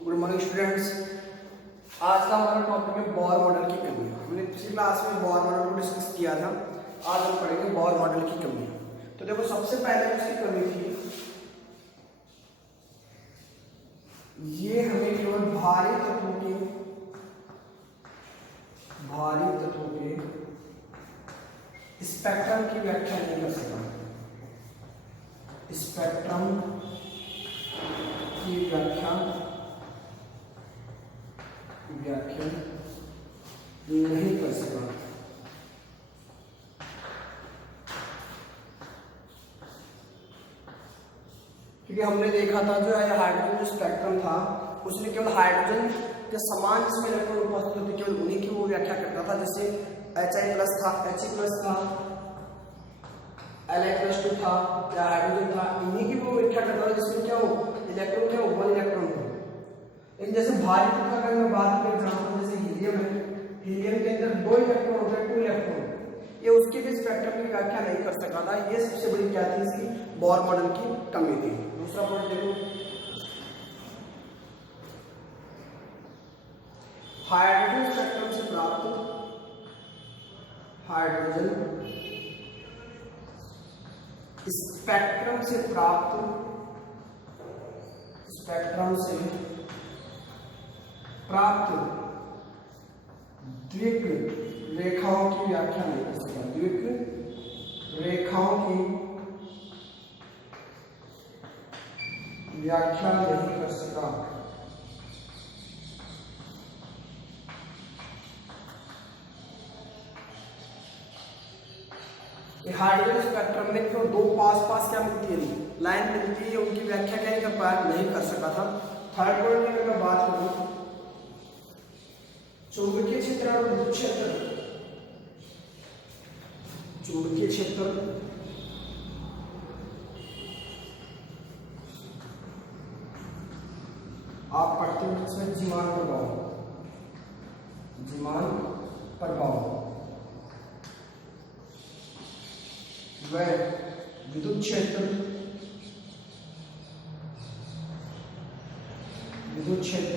Good morning students. आज का हमारा टॉपिक है बोर मॉडल की कमियां। हमने पिछली क्लास में बोर मॉडल को डिस्कस किया था। आज हम पढ़ेंगे बोर मॉडल की कमियां। तो देखो, सबसे पहले उसकी कमी थी, ये हमें केवल भारी तत्वों के स्पेक्ट्रम की व्याख्या नहीं कर सका। स्पेक्ट्रम की व्याख्या नहीं कर सका। क्योंकि हमने देखा था जो है हाइड्रोजन जो स्पेक्ट्रम था उसने केवल हाइड्रोजन के समान जिसमें इलेक्ट्रॉन उपस्थित होते केवल उन्हीं की वो व्याख्या करता था। जैसे Hi+ था, He+ था, Li+2 था या हाइड्रोजन था, इन्हीं की वो व्याख्या करता था जिसमें क्या हो इलेक्ट्रॉन क्या हो 1 इलेक्ट्रॉन हो। लेकिन जैसे भारी तत्व अगर मैं बात करें एग्जाम्पल जैसे हीलियम है, हीलियम के अंदर 2 इलेक्ट्रॉन होते हैं, 2 इलेक्ट्रॉन, ये उसकी भी स्पेक्ट्रम की व्याख्या नहीं कर सका था। ये सबसे बड़ी क्या थी इसकी बोर मॉडल की कमी थी। दूसरा पॉइंट देखो, हाइड्रोजन स्पेक्ट्रम से प्राप्त द्विक रेखाओं की व्याख्या नहीं कर सका। द्विक रेखाओं की व्याख्या नहीं कर सका। हाइड्रोजन स्पेक्ट्रम में तो 2 पास क्या मिलती है, लाइन मिलती है, उनकी व्याख्या क्या नहीं कर सका था। थर्ड पॉइंट में मैं बात करूं चुंबकीय क्षेत्र और विद्युत क्षेत्र। चुंबकीय क्षेत्र आप पढ़ते हो इसमें जीमान प्रभाव व विद्युत क्षेत्र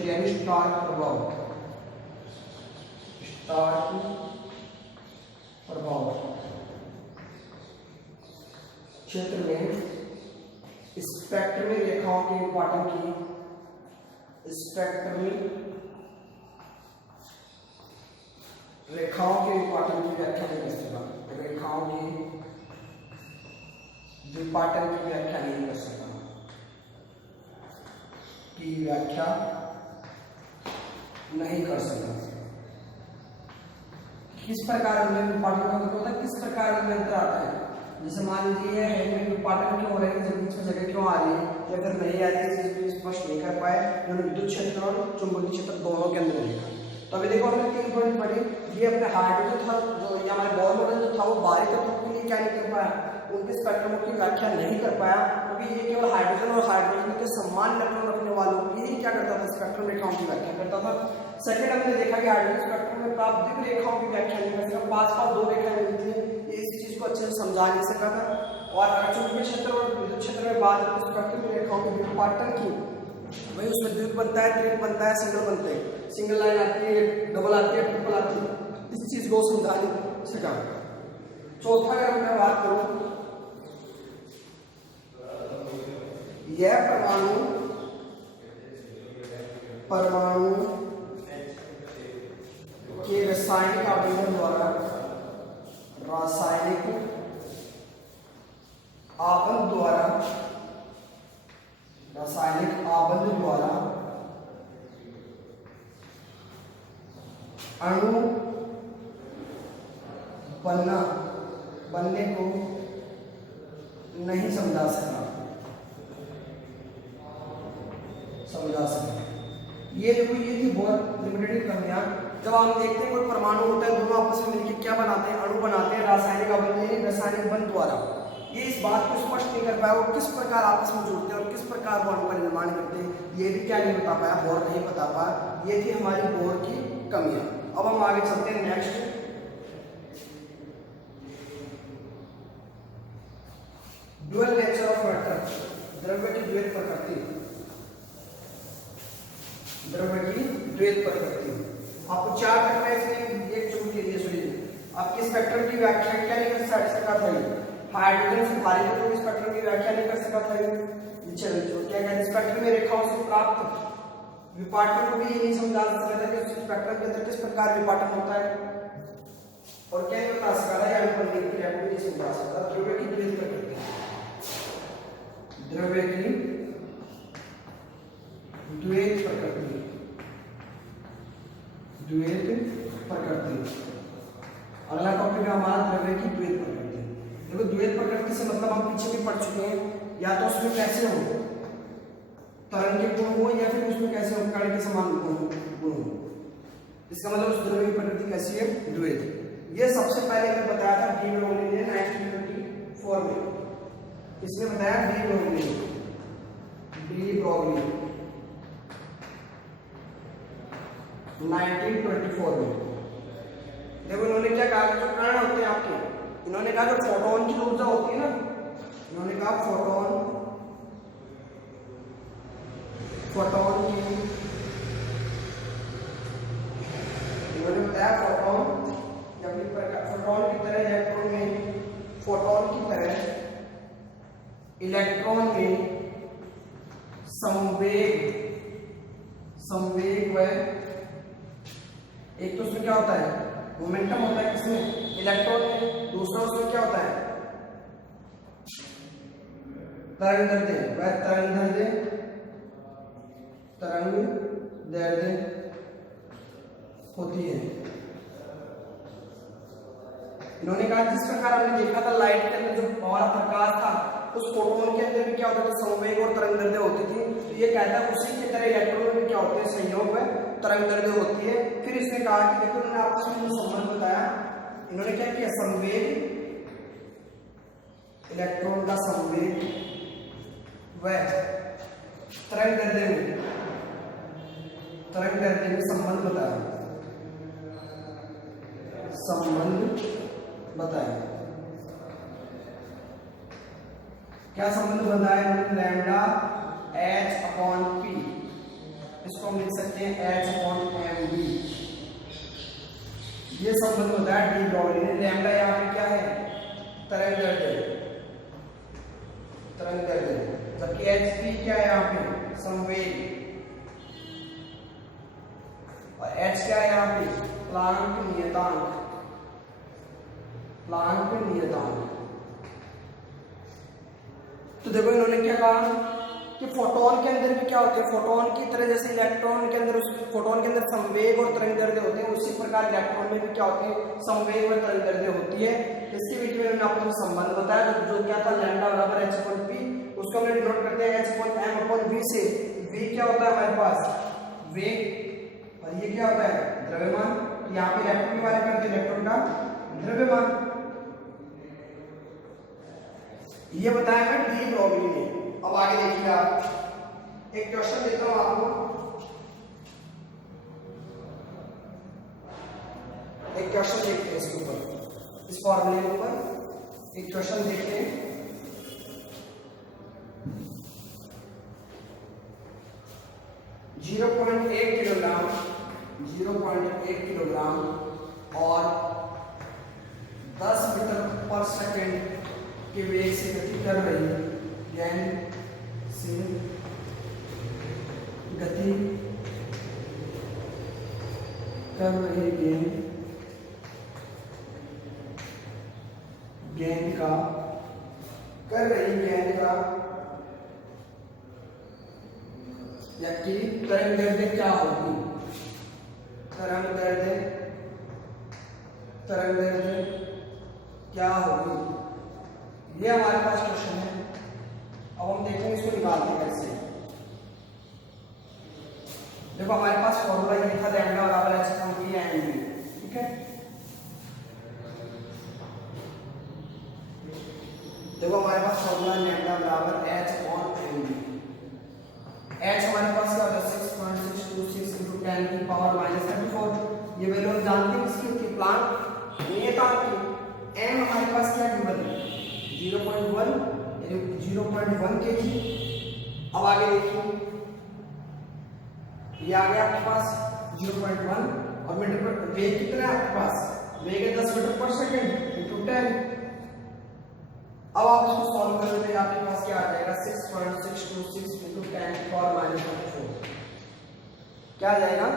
यानी स्टार्क प्रभाव क्षेत्र में स्पेक्ट्रमी रेखाओं के इंपॉर्टेंट की रेखाओं के इंपॉर्टेंट की व्याख्या नहीं कर सका। रेखाओं की इंपॉर्टेंट की व्याख्या नहीं कर सका किस प्रकार उनमें इंपॉर्टेंट का मतलब होता है, किस प्रकार उनमें अंतर आता है। जैसे मान लीजिए है इंपॉर्टेंट क्यों हो रहा है, बीच में जगह क्यों आ रही है या फिर नहीं आ रही है, इस चीज स्पष्ट नहीं कर पाए। उन्होंने विद्युत क्षेत्र और चुंबकीय क्षेत्र दोनों के अंदर देखा। तो अभी देखो हमने 3 पॉइंट पढ़े। ये अपने हाइड्रोजन था जो ये हमारे बोर मॉडल जो था वो बाहरी तत्वों के लिए क्या नहीं कर पाया, उनके स्पेक्ट्रम की व्याख्या नहीं कर पाया, क्योंकि ये केवल हाइड्रोजन और हाइड्रोजन के समान इलेक्ट्रॉन रखने वालों की ही क्या करता था स्पेक्ट्रम रेखाओं की व्याख्या करता था। सेकंड हमने देखा कि हाइड्रोजन स्पेक्ट्रम में प्राप्त द्विक रेखाओं की व्याख्या नहीं कर सका, पास 2 रेखाएं मिलती है, इस चीज को अच्छे से समझा नहीं सका था। और अगर चुंबकीय क्षेत्र और विद्युत क्षेत्र में बात करें स्पेक्ट्रम रेखाओं की विपाटन की, वही उसमें द्विक बनता है, त्रिक बनता है, सिंगल बनते हैं, सिंगल लाइन आती है, डबल आती है, ट्रिपल आती है, इस चीज को समझा नहीं सका। चौथा अगर मैं बात करूं, यह परमाणु के रासायनिक आबंधन द्वारा अणु बनने को नहीं समझा सका। ये देखो, ये थी बहुत लिमिटेड कमियां। जब हम देखते हैं कोई परमाणु होता है, दोनों आपस में मिलकर क्या बनाते हैं, अणु बनाते हैं रासायनिक बंध द्वारा। ये इस बात को स्पष्ट नहीं कर पाया वो किस प्रकार आपस में जुड़ते हैं और किस प्रकार वो अणु का निर्माण करते हैं, ये भी क्या नहीं बता पाया, बोर नहीं बता पाया। ये थी हमारी बोर की कमियां। अब हम आगे चलते हैं next. Dual nature of matter, द्रव्य की द्वैत प्रकृति। द्रव्य की द्वैत प्रकृति। आपको 4 तक में से एक चुन के लिए सुनिए, आपकी स्पेक्ट्रम की व्याख्या क्या नहीं कर सकता था, हाइड्रोजन से भारी तत्वों की स्पेक्ट्रम की व्याख्या नहीं कर सका था। चलो क्या कहते हैं, स्पेक्ट्रम में रेखाओं से प्राप्त विपाटन को भी ये नहीं समझा सकता था कि उस स्पेक्ट्रम के अंदर किस प्रकार विपाटन होता है, और क्या नहीं बता सका था, या ऊपर लिख के आपको नहीं समझा सकता। द्रव्य की द्वैत प्रकृति, द्रव्य की द्वैत प्रकृति, द्वैत प्रकृति। अगला टॉपिक है हमारा द्रव्य की द्वैत प्रकृति। देखो द्वैत प्रकृति से मतलब हम पीछे भी पढ़ चुके हैं, या तो उसमें कैसे हो तरंग के गुण हो, या फिर उसमें कैसे हो कण के समान गुण हो। इसका मतलब उस द्रव्य की प्रकृति कैसी है, द्वैत। ये सबसे पहले मैं बताया था डी ब्रोगली ने 1924 में, इसने बताया डी ब्रोगली ने 1924 में। देखो इन्होंने क्या कहा, जो कण होते हैं आपके, इन्होंने कहा जो फोटोन की ऊर्जा होती है ना, इन्होंने कहा फोटोन की, इन्होंने बताया फोटोन फोटोन की तरह इलेक्ट्रॉन में, फोटोन की तरह इलेक्ट्रॉन में संवेग व एक तो उसमें क्या होता है, मोमेंटम होता है किसमें, इलेक्ट्रॉन में। दूसरा उसमें क्या होता है, तरंग दैर्ध्य होती है। इन्होंने कहा जिस प्रकार हमने देखा था लाइट के अंदर जो हमारा प्रकाश था, उस फोटोन के अंदर भी क्या होता था, संवेग और तरंग दैर्ध्य होती थी। तो ये कहता है उसी की तरह इलेक्ट्रॉन में क्या होते हैं, संयोग में तरंग दैर्ध्य होती है। फिर इसने कहा कि देखो इन्होंने आपस में संबंध बताया, इन्होंने क्या किया, संवेग, इलेक्ट्रॉन का संवेग व तरंग दैर्ध्य में संबंध बताया। क्या संबंध बताया, लैम्डा h/p, इसको हम लिख सकते हैं h/mv। ये संबंध बताया डी ब्रोगली ने। लैम्डा यहाँ पे क्या है, तरंग दैर्ध्य, जबकि hp क्या है यहाँ पे, संवेग, और h क्या है यहाँ पे, प्लांक नियतांक। तो देखो इन्होंने क्या कहा कि फोटोन के अंदर भी क्या होते हैं, फोटोन की तरह जैसे इलेक्ट्रॉन के अंदर, उस फोटोन के अंदर संवेग और तरंग दैर्ध्य होते हैं, उसी प्रकार इलेक्ट्रॉन में भी क्या होते हैं, संवेग और तरंग दैर्ध्य होती है। इसके बीच में मैंने आपको संबंध बताया जो क्या था, लैम्डा बराबर h/p, उसको हम डिनोट करते हैं h/m/v से। v क्या होता है हमारे पास, वेग, और ये क्या होता है, द्रव्यमान। यहाँ पे इलेक्ट्रॉन की बात करते हैं, इलेक्ट्रॉन का द्रव्यमान। ये बताया मैं डी ब्रोगली ने। अब आगे देखिए आप, एक क्वेश्चन देता हूं आपको, एक क्वेश्चन देखते हैं इसके ऊपर, इस फॉर्मूले के ऊपर एक क्वेश्चन देखते हैं। जीरो पॉइंट एक किलोग्राम और 10 मीटर पर सेकेंड के वेग से गति कर रही गेंद से गति कर रही गेंद का या कि तरंग दैर्ध्य क्या होगी, तरंग दैर्ध्य क्या होगी, ये हमारे पास क्वेश्चन है। अब हम देखेंगे इसको निकालते हैं कैसे। देखो हमारे पास फॉर्मूला ये था, लैम्डा बराबर h/p, ठीक है। देखो हमारे पास फॉर्मूला लैम्डा बराबर h/mv। h हमारे पास क्या होता है, 6.626 × 10⁻⁻34। ये वैल्यू हम जानते हैं इसकी होती है, प्लांक नियतांक की। m हमारे पास क्या गिवन है, 0.1 kg। अब आगे देखिए, ये आ गया आपके पास 0.1 और मीटर पर वेग कितना है आपके पास, वेग है 10 मीटर पर सेकंड इंटू 10। अब आप इसको सॉल्व करोगे आपके पास क्या आ जाएगा 6.626 इंटू 10 की पावर माइनस 34। क्या आ जाएगा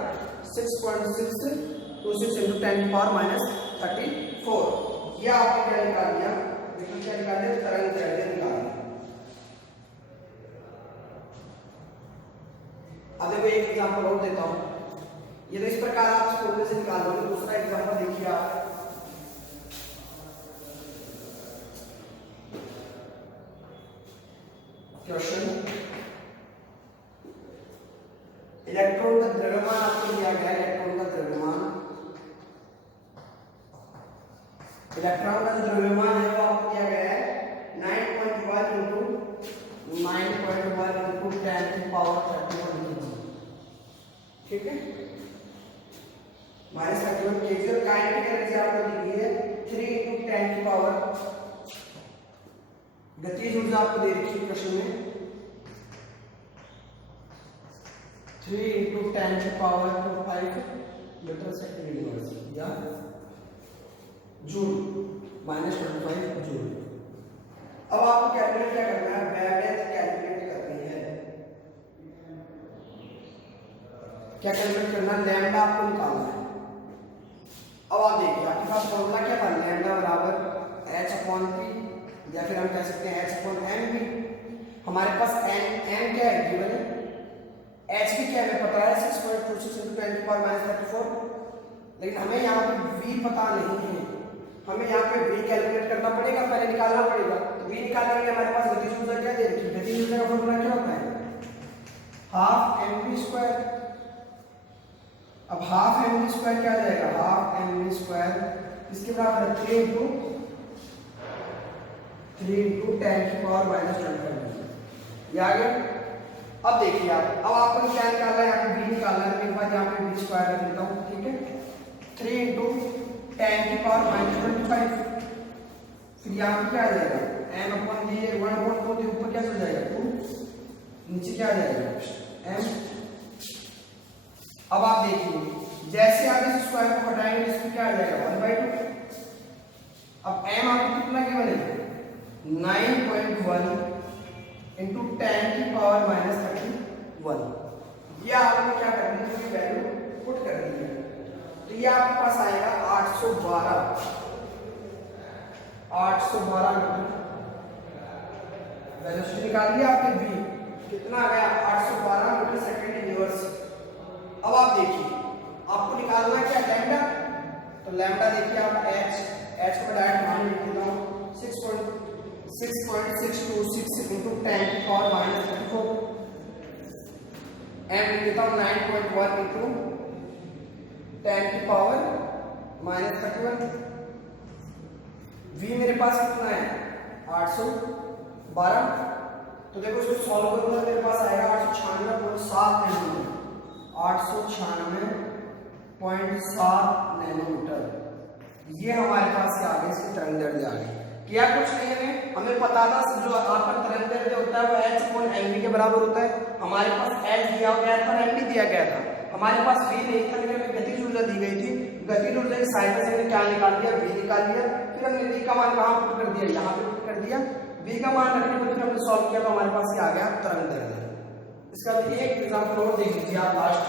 6.626 इंटू 10 की पावर माइनस 34। ये आपने क्या निकाल दिया, क्या निकाल दिया, तरंग दैर्ध्य निकाल दिया। अब देखो एक एग्जांपल और देता हूं, ये तो इस प्रकार आप इस फॉर्मूले से निकाल लोगे। दूसरा एग्जांपल देखिए आप, क्वेश्चन इलेक्ट्रॉन का द्रव्यमान आपको दिया गया है, इलेक्ट्रॉन का द्रव्यमान, इलेक्ट्रॉन का द्रव्यमान है वो आपको दिया गया है 9.1 इंटू 9.1 इंटू 10 की पावर 31 kg, ठीक है, माइनस 31 kg। और काइनेटिक एनर्जी आपको दी गई है 3 इंटू 10 की पावर, गतिज ऊर्जा आपको दे रखी है प्रश्न में 3 इंटू 10 की पावर 5 मीटर सेकंड यूनिवर्स या जूल, माइनस 25 जूल। अब आपको कैलकुलेट क्या करना है, वेवलेंथ कैलकुलेट करनी है। क्या कैलकुलेट करना, लैम्डा आपको निकालना है। अब आप देखिए आपके पास फॉर्मूला क्या था, लैम्डा बराबर h/p या फिर हम कह सकते हैं h/mv। हमारे पास m क्या है, गिवन है, h की क्या हमें पता है 6.26 into 10 की पावर माइनस 34, लेकिन हमें यहाँ पे v पता नहीं है, हमें यहाँ पे v कैलकुलेट करना पड़ेगा, पहले निकालना पड़ेगा। तो v निकालने के लिए हमारे पास गतिज ऊर्जा क्या दे रखी है, गतिज ऊर्जा का फॉर्मूला क्या होता है, हाफ mv²। अब हाफ mv² क्या आ जाएगा, हाफ mv² इसके बराबर है 3 इंटू 10 की पावर माइनस 25। ये आ गया। अब देखिए आप, अब आपको क्या निकालना है, यहाँ पे v निकालना है। मेरे पास यहाँ पे v² रख देता हूँ, ठीक है, 3 इंटू 10 की पावर माइनस 25। फिर यहाँ पे क्या आ जाएगा, m/d 1/4 ऊपर क्या चल जाएगा 2, नीचे क्या आ जाएगा m। अब आप देखिए जैसे आप इस स्क्वायर को हटाएंगे इसमें क्या आ जाएगा 1/2। अब m आपको कितना गिवन है 9.1 इंटू 10 की पावर माइनस 31। ये आपको क्या करनी है, इसकी वैल्यू पुट करनी है। तो ये आपके पास आएगा 812 मीटर। वेलोसिटी निकाल लिया आपने v, कितना आ गया 812 मीटर सेकंड यूनिवर्स। अब आप देखिए आपको निकालना क्या, लैम्डा। तो लैम्डा देखिए आप h को डायरेक्ट मान लिख देता हूं 6.626 इंटू 10 की पावर माइनस 34। m लिख देता हूं 9.1 इंटू 10 की पावर माइनस 31। v मेरे पास कितना है 812। तो देखो इसको सॉल्व करूंगा मेरे पास आएगा 896.7 नैनोमीटर, 896.7 नैनोमीटर। ये हमारे पास क्या आ गया, इसकी तरंग दैर्ध्य आ गई। क्या कुछ नहीं है, हमें पता था जो आपका तरंग दैर्ध्य होता है वो h/mv के बराबर होता है। हमारे पास h दिया गया था, mv दिया गया था, हमारे पास v नहीं था, लेकिन हमें गतिज ऊर्जा दी गई थी। गतिज ऊर्जा की सहायता से हमने क्या निकाल दिया, v निकाल लिया। फिर हमने v का मान कहाँ पुट कर दिया, यहाँ पे पुट कर दिया। v का मान रखने पर फिर हमने सॉल्व किया तो हमारे पास ये आ गया तरंग दैर्ध्य। इसका एक एग्जांपल और देख लीजिए आप लास्ट,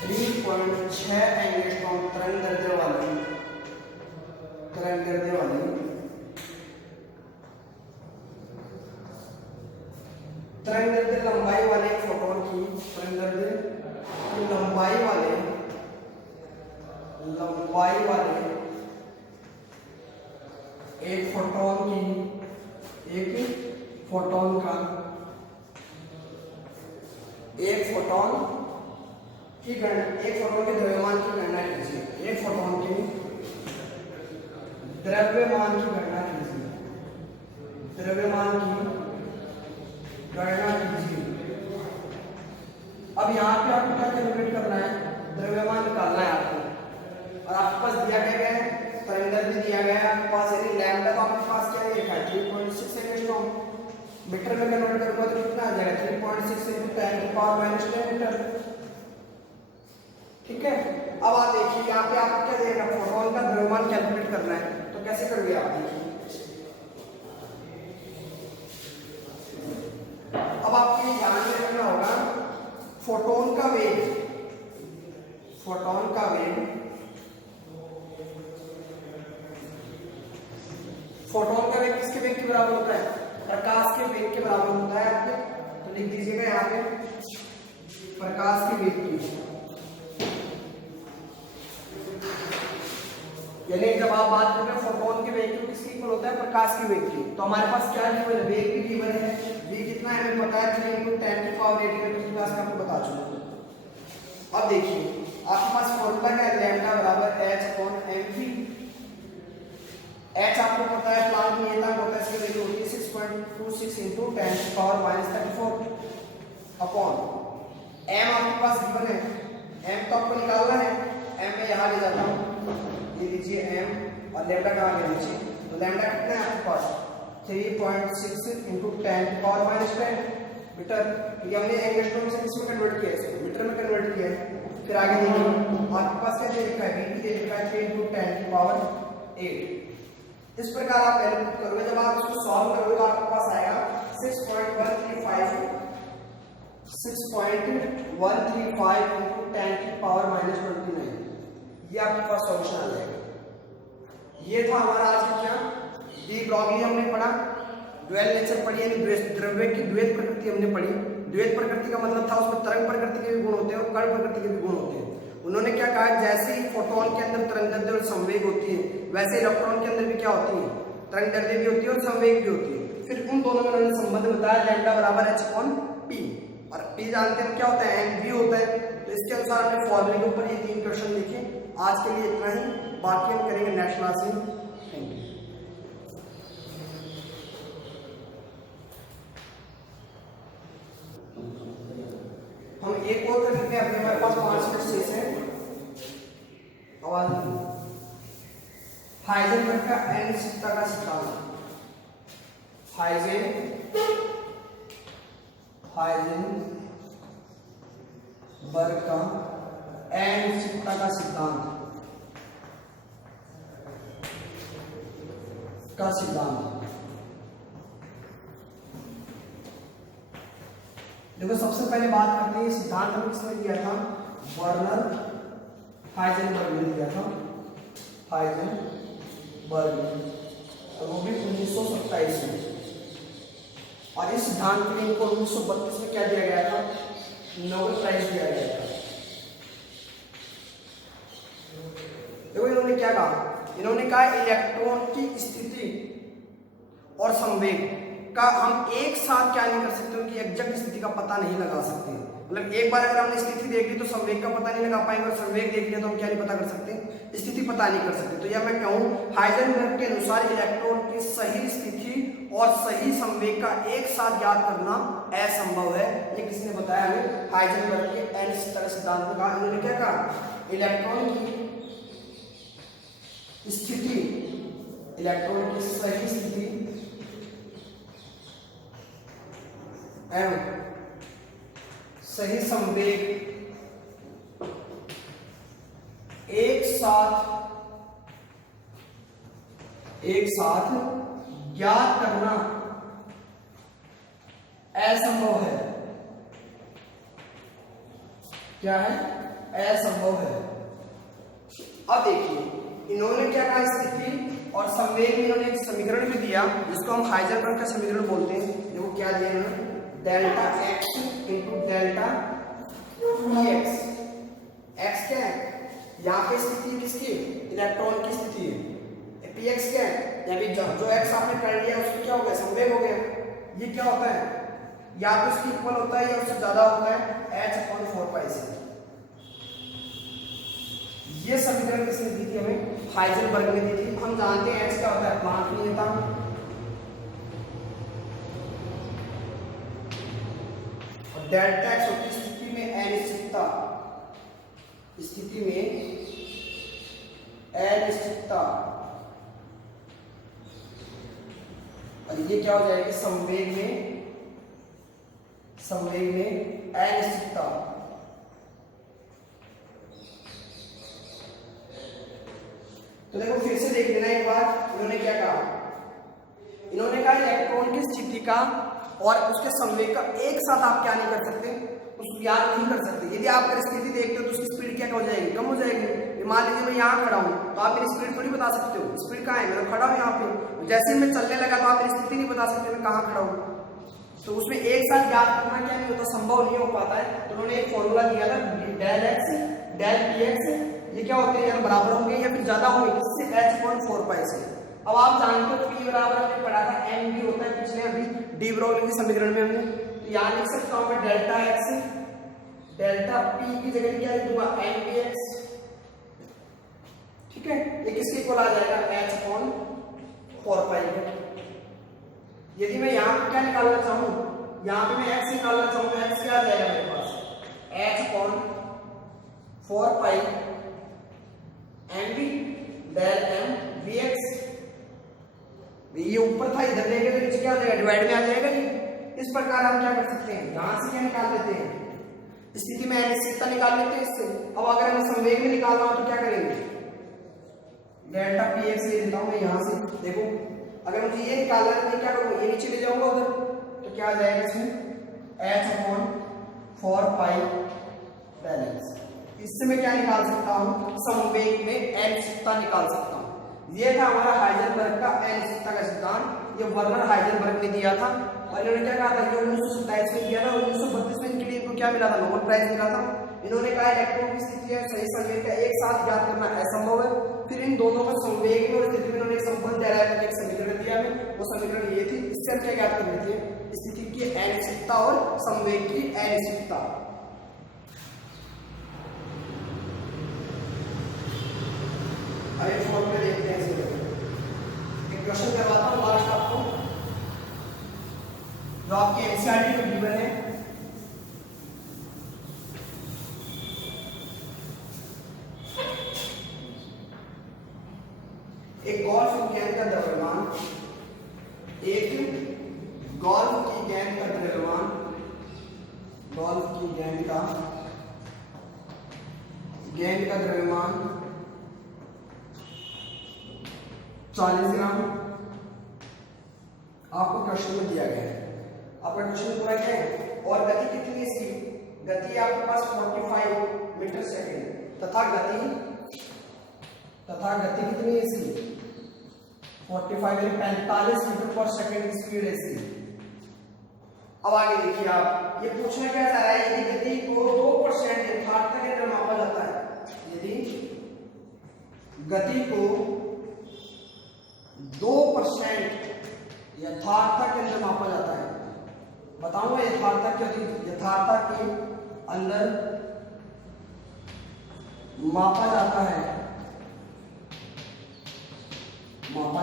3.6 एंगस्ट्रॉम तरंग दैर्ध्य वाली लंबाई वाले फोटोन की लंबाई वाले एक फोटोन के द्रव्यमान की गणना कीजिए। एक फोटोन के द्रव्यमान की गणना कीजिए। अब यहाँ पे आपको क्या कैलकुलेट करना है, द्रव्यमान निकालना है आपको, और आपके पास दिया गया है तरंग भी दिया गया है आपके पास, यानी लैम्डा तो आपके पास क्या लिखा है 3.6 एंगस्ट्रॉम, मीटर में कन्वर्ट करूंगा तो कितना आ जाएगा 3.6 × 10⁻⁻10 मीटर। ठीक है, अब आप देखिए यहाँ पे आपको क्या देगा, फोटोन का द्रव्यमान कैलकुलेट करना है, तो कैसे करोगे आप देखिए। अब आपको ये ध्यान में रखना होगा फोटोन का वेग, फोटोन का वेग, फोटोन का वेग किसके वेग के बराबर होता है, प्रकाश के वेग के बराबर होता है आपके, तो लिख दीजिएगा यहाँ पे प्रकाश के वेग की, यानी जब आप बात कर रहे हैं फोटोन के वेग की किसके इक्वल होता है, प्रकाश के वेग की, तो हमारे पास क्या गिवन है, वेग भी गिवन है, v कितना है हमें पता है 3 × 10⁸ मीटर क्लास में आपको बता चुका। अब देखिए आपके पास फॉर्मूला क्या है, लैम्डा बराबर h/mv, h आपको पता है प्लांट नियतांक होता है, इसकी वैल्यू होती है 6.26 × 10⁻⁻34 अपॉन m आपके पास गिवन है, m तो आपको निकालना है, m मैं यहां ले जाता हूं, ये लीजिए m और लैम्डा कहां गया नीचे, तो लैम्डा कितना है आपके पास 3.6 × 10⁻⁻10 मीटर, ये हमने एंगस्ट्रॉम से किसमें कन्वर्ट किया है, इसको मीटर में कन्वर्ट किया है। फिर आगे देखिए आपके पास क्या दे रखा है, v दे रखा है 3 × 10⁸। इस प्रकार आप वैल्यू पुट करोगे, जब आप इसको सॉल्व करोगे तो आपके पास आएगा 6.135 × 10⁻29, ये आपके पास सॉल्यूशन आ जाएगा। ये था हमारा आज का क्या, डी ब्रॉगली हमने पढ़ा, ड्यूअल नेचर पढ़ी, यानी द्रव्य की द्वैत प्रकृति हमने पढ़ी। द्वैत प्रकृति का मतलब था उसमें तरंग प्रकृति के भी गुण होते हैं और कण प्रकृति के भी गुण होते हैं। उन्होंने क्या कहा, जैसे ही फोटोन के अंदर तरंगदैर्ध्य और संवेग होती है, वैसे इलेक्ट्रॉन के अंदर भी क्या होती है, तरंगदैर्ध्य भी होती है और संवेग भी होती है। फिर उन दोनों में उन्होंने संबंध बताया, लैम्डा बराबर h/p, और p जानते हैं क्या होता है, mv होता है। तो इसके अनुसार हमने फॉर्मूले के ऊपर ये 3 क्वेश्चन लिखे। आज के लिए इतना ही, बाकी हम करेंगे नेक्स्ट क्लास में। Thank you. हम एक और कर लेते हैं, अभी हमारे पास 5 मिनट शेष है। आवाज हाइजेनबर्ग का अनिश्चितता का सिद्धांत, हाइजेनबर्ग का अनिश्चितता का सिद्धांत देखो सबसे पहले बात करते हैं, सिद्धांत हमें किसने दिया था, वर्नर हाइजेनबर्ग ने दिया था, हाइजेनबर्ग, और वो भी 1927 में। और इस सिद्धांत के लिए इनको 1932 में क्या दिया गया था, नोबेल प्राइज दिया गया था। देखो इन्होंने क्या कहा, इन्होंने कहा इलेक्ट्रॉन की स्थिति और संवेग का हम एक साथ क्या नहीं कर सकते, उनकी एग्जैक्ट स्थिति का पता नहीं लगा सकते। मतलब एक बार अगर हमने स्थिति देख ली तो संवेग का पता नहीं लगा पाएंगे, और संवेग देख लिया तो हम क्या नहीं पता कर सकते, स्थिति पता नहीं कर सकते। तो यह मैं कहूँ हाइजेनबर्ग के अनुसार इलेक्ट्रॉन की सही स्थिति और सही संवेग का एक साथ ज्ञात करना असंभव है। ये किसने बताया हमें, हाइजेनबर्ग के अनिश्चितता सिद्धांत में कहा। इन्होंने क्या कहा, इलेक्ट्रॉन की स्थिति, इलेक्ट्रॉन की सही स्थिति एवं सही संवेग एक साथ ज्ञात करना असंभव है। क्या है, असंभव है। अब देखिए इन्होंने क्या कहा, स्थिति और संवेग में इन्होंने एक समीकरण भी दिया जिसको हम हाइजेनबर्ग का समीकरण बोलते हैं। देखो क्या दिया इन्होंने, delta x into delta px। x क्या है, यहाँ पे स्थिति किसकी, इलेक्ट्रॉन की स्थिति है। px क्या है, यानी जो x आपने कर लिया उसको क्या हो गया, संवेग हो गया। ये क्या होता है, या तो इसकी इक्वल होता है या उससे ज्यादा होता है h/4π से। ये समीकरण किसने दी थी हमें, हाइजेनबर्ग ने दी थी। हम जानते हैं h क्या होता है, प्लांट नियतांक, और डेल्टा x होती है स्थिति में अनिश्चितता, स्थिति में अनिश्चितता। और ये क्या हो जाएगी, संवेग में अनिश्चितता। तो देखो फिर से देख लेना एक बार, इन्होंने क्या कहा, इन्होंने कहा इलेक्ट्रॉन की स्थिति का और उसके संवेग का एक साथ आप क्या नहीं कर सकते, उसको याद नहीं कर सकते। यदि आप अगर स्थिति देखते हो तो उसकी स्पीड क्या हो जाएगी, कम हो जाएगी। मान लीजिए मैं यहाँ खड़ा हूँ तो आप मेरी स्पीड थोड़ी बता सकते हो, स्पीड कहाँ है, मैं खड़ा हूँ यहाँ पे, जैसे ही मैं चलने लगा तो आप मेरी स्थिति नहीं बता सकते मैं कहाँ खड़ा हूँ। तो उसमें एक साथ याद करना क्या नहीं होता, संभव नहीं हो पाता है। तो उन्होंने एक फॉर्मूला दिया था, del X del P X, ये क्या होते हैं, बराबर होंगे या फिर ज्यादा होंगे किससे, h/4 से। अब आप जानते हो p बराबर हमने पढ़ा था m भी होता है पिछले अभी डी ब्रोगली के समीकरण में हमने, तो यहाँ लिख सकता हूँ मैं डेल्टा एक्स, डेल्टा p की जगह क्या लिख दूंगा mvx, ठीक है, ये किसके इक्वल आ जाएगा, h/4 यदि मैं यहाँ पे क्या निकालना चाहूँ, यहाँ पे मैं x निकालना चाहूँ तो x क्या आ जाएगा मेरे पास, h/4 mv del m vx, ये ऊपर था इधर लेंगे तो नीचे क्या आ जाएगा, डिवाइड में आ जाएगा। नहीं, इस प्रकार हम क्या कर सकते हैं, यहां से क्या निकाल लेते हैं, स्थिति में अनिश्चितता निकाल लेते हैं इससे। अब अगर हमें संवेग में निकालना हो तो क्या करेंगे, डेल्टा पी एक्स ले लेता हूं मैं यहां से। देखो अगर मुझे ये निकालना है तो क्या करूंगा, ये नीचे ले जाऊंगा उधर, तो क्या आ जाएगा इसमें h/4 बैलेंस। इससे मैं क्या निकाल सकता हूं, संवेग में अनिश्चितता निकाल सकता हूं। ये था हमारा हाइजेनबर्ग का अनिश्चितता का सिद्धांत, ये वर्नर हाइजेनबर्ग ने दिया था और इन्होंने क्या कहा था, ये 1927 में दिया था। 1932 में इनके लिए इनको क्या मिला था, नोबेल प्राइज मिला था। इन्होंने कहा इलेक्ट्रॉन की स्थिति है सही संवेग का एक साथ ज्ञात करना असंभव है। फिर इन दोनों का संवेग में और स्थिति में इन्होंने एक संबंध डेराइव करके एक समीकरण दिया है, वो समीकरण ये थी। इससे हम क्या ज्ञात कर लेते हैं, स्थिति की अनिश्चितता और संवेग की अनिश्चितता। अब फॉर्मूले देखते हैं, एक क्वेश्चन करवाता हूं लास्ट आपको, जो आपके एनसीईआरटी में गिवन है। एक गोल्फ की गेंद का द्रव्यमान, एक गोल्फ की गेंद का द्रव्यमान, गोल्फ की गेंद का द्रव्यमान 40 ग्राम आपको प्रश्न में दिया गया है। आपका क्वेश्चन पूरा क्या है, और गति कितनी है इसकी, गति आपके पास 45 मीटर सेकंड तथा गति कितनी है इसकी 45 यानी 45 मीटर पर सेकंड की स्पीड है इसकी। अब आगे देखिए आप, ये पूछना क्या चाह रहा है, यदि गति को 2% यथार्थता के अंदर मापा जाता है, यदि गति को 2% यथार्थता के अंदर मापा जाता है, बताऊंगा यथार्थता के अंदर मापा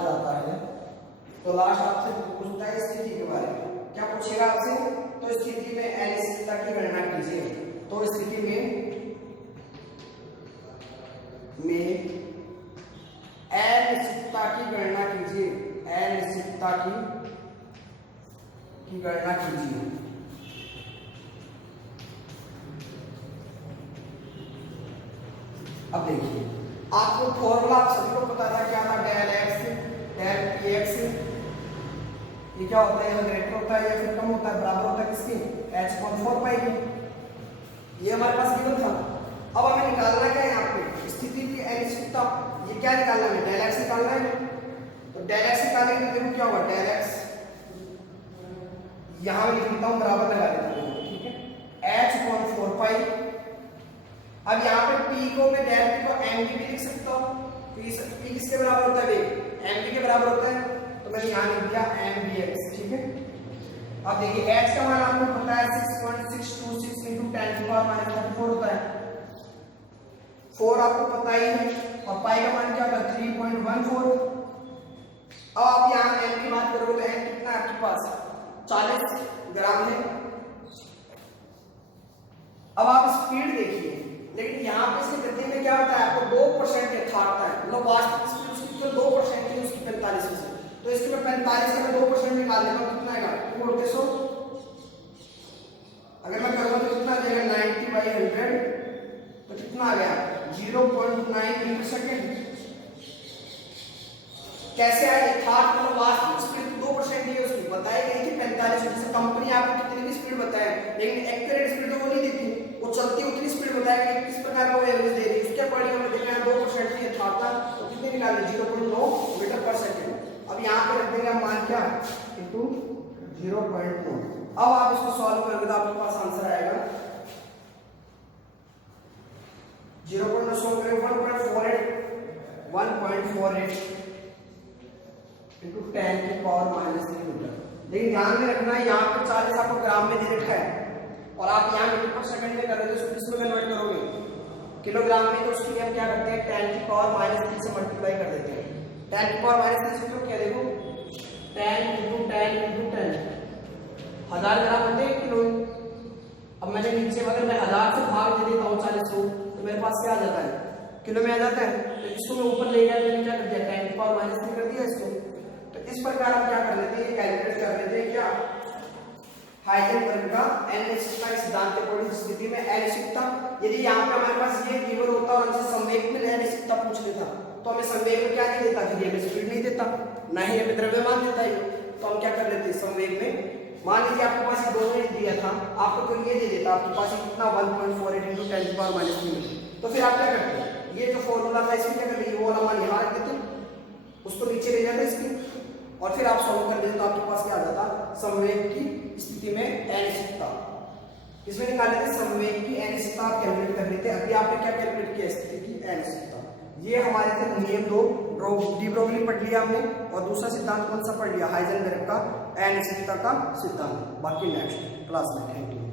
जाता है, तो लास्ट आपसे पूछता है स्थिति के बारे में। क्या पूछेगा आपसे, तो स्थिति में अनिश्चितता की गणना कीजिए। तो स्थिति में अनिश्चितता की गणना कीजिए, अनिश्चितता की गणना कीजिए। अब देखिए, आपको फॉर्मूला आप सभी को पता था, क्या था, del X del P X. ये क्या होता है, ग्रेटर होता है या फिर कम होता है, बराबर होता है किसके, h/4 की। ये हमारे पास गिवन था। अब हमें निकालना क्या है, यहाँ पे स्थिति की अनिश्चितता। ये क्या निकालना है, डेल एक्स निकालना है। तो डेल एक्स निकालने के लिए देखो क्या होगा, डेल एक्स यहाँ मैं लिख देता हूँ, बराबर लगा देता हूँ, ठीक है, h/4। अब यहाँ पे p को मैं डेल p को mv भी लिख सकता हूँ। p किसके बराबर होता है, mv के बराबर होता है, तो मैंने यहाँ लिख दिया mvx, ठीक है। अब देखिए h का मान आपको पता है 6.626 × 10⁻⁴ होता है, 4 आपको पता ही है, और पाई का मान क्या होता है 3.14। अब आप यहाँ m की बात करोगे तो m कितना आपके पास 40 ग्राम है। अब आप स्पीड देखिए, लेकिन यहाँ पे इसकी गति में क्या होता है, आपको 2% यथार्थता है, मतलब वास्तविक स्पीड उसकी केवल 2% की, उसकी 45 में से। तो इसके में 45 का 2% निकाल देगा कितना आएगा 2 अगर मैं करूँगा तो कितना आ जाएगा 90/100 तो कितना आ गया 0.9 मीटर सेकेंड। कैसे आई था मतलब वास्तविक स्पीड 2% दी है उसकी बताई गई थी 45 जैसे कंपनी आपको कितनी भी स्पीड बताए लेकिन एक्यूरेट स्पीड तो वो नहीं देती, वो चलती उतनी स्पीड बताएगी किस प्रकार का वो एवरेज दे रही है। उसके अकॉर्डिंग हमने देखा है 2% की था तो कितने निकाले 0.9 मीटर पर सेकंड। अब यहाँ पे रख देंगे हम मान क्या इनटू 0.9। अब आप इसको सॉल्व करोगे तो आपके पास आंसर आएगा 0.9 सॉल्व करेंगे 1.48 into 10 की पावर -3 मीटर। लेकिन ध्यान में रखना है यहाँ पे 40 आपको ग्राम में दे रखा है और आप यहाँ मीटर पर सेकंड में कर रहे हो तो किस में कन्वर्ट करोगे किलोग्राम में, तो उसके लिए हम क्या करते हैं 10 की पावर -3 से मल्टीप्लाई कर देते हैं। 10 की पावर -3 से तो क्या देखो 10 into 10 1000 ग्राम होते हैं किलो। अब मैंने नीचे अगर मैं 1000 से भाग दे देता हूँ 40 को तो मेरे पास क्या आ जाता है किलो में आ जाता है। तो इसको मैं ऊपर ले गया मैंने क्या कर दिया 10 की पावर -3 कर दिया इसको। तो इस प्रकार हम क्या कर लेते हैं कैलकुलेट कर लेते हैं क्या हाइजेनबर्ग का अनिश्चितता के सिद्धांत के अकॉर्डिंग स्थिति में अनिश्चितता। यदि यहाँ पे हमारे पास ये गिवन होता और हमसे संवेग में अनिश्चितता पूछ लेता तो हमें संवेग में क्या नहीं देता फिर हमें स्पीड नहीं देता ना ही हमें द्रव्यमान देता है। तो हम क्या कर लेते हैं संवेग में मान लीजिए आपके पास ये दोनों दिया था आपको तो ये दे देता आपके पास कितना 1.48 into 10 की पावर -3 तो फिर आप क्या करते हैं ये जो फॉर्मूला था इसमें क्या कर लीजिए वो वाला मान यहाँ रख देते उसको नीचे ले जाते इसकी और फिर आप सॉल्व कर देते तो आपके पास क्या आ जाता संवेग की स्थिति में अनिश्चितता। इसमें निकाल लेते संवेग की अनिश्चितता आप कैलकुलेट कर लेते। अभी आपने क्या कैलकुलेट किया स्थिति की अनिश्चितता। ये हमारे थे नियम 2 डी ब्रोगली पढ़ लिया हमने और दूसरा सिद्धांत कौन सा पढ़ लिया हाइजेनबर्ग का अनिश्चितता का सिद्धांत। बाकी नेक्स्ट क्लास में थैंक यू।